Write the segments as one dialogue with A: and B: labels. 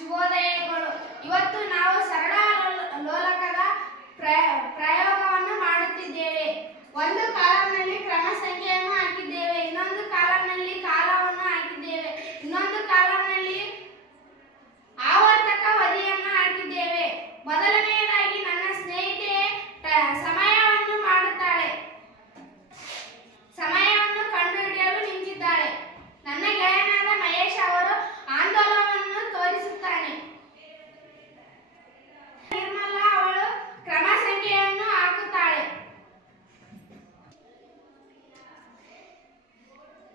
A: Чего она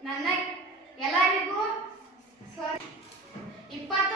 A: ನನ್ನ ಎಲ್ಲರಿಗೂ ಇಪ್ಪತ್ತು